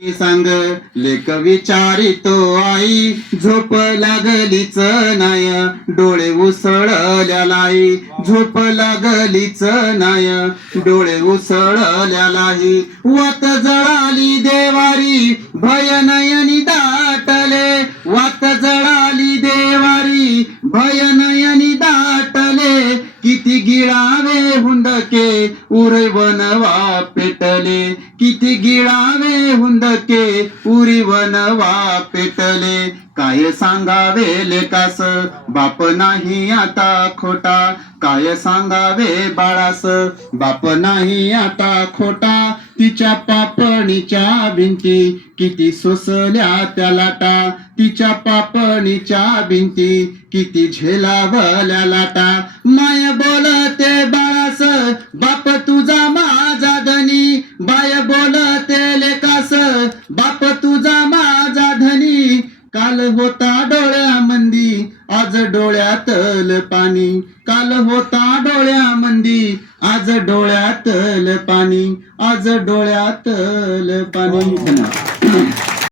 सांग लेख विचारितो आई झोप लागलीच नाय डोळे उसळल्या लाई झोप लागलीच नाय डोळे उसळल्या लाई वात जळाली देवारी भय नयनी दाटले वात जळाली देवारी भय गिळावे हुंदके उरे वनवा पेटले. किती गिळावे हुंदके उरी वनवा पेटले. काय सांगावे लेकास? बाप नाही आता खोटा. काय सांगावे बाळास? बाप नाही आता खोटा. तिच्या पापणीच्या भिंती किती सोसल्या त्या लाटा. तिच्या पापणीच्या भिंती किती झेलावल्या लाटा. बाप तुझा माझा धनी बाय बोलते लेकास. बाप तुझा माझा धनी काल होता डोळ्यामंदी आज डोळ्यातल पाणी. काल होता डोळ्यामंदी आज डोळ्यातल पाणी. आज डोळ्यातल पाणी.